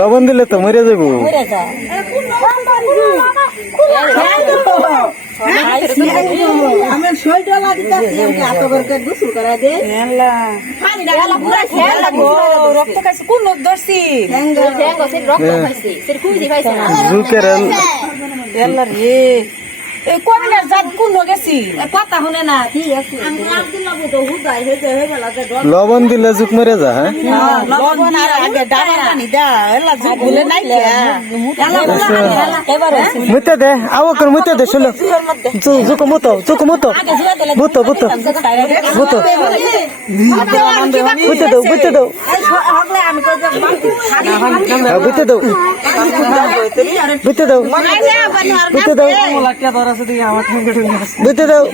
লবণ দিলে তো মরে যাবো। লবণ দিলে জুক মরে যা। হ্যাঁ মুতে দে আও কর মুতে দে শুলো জুক মুতো জুক মুতো মুতো মুতো মুতো মুতে দাও মুতে দাও মুতে দাও মুতে দাও মুতে দাও বুঝতে দাও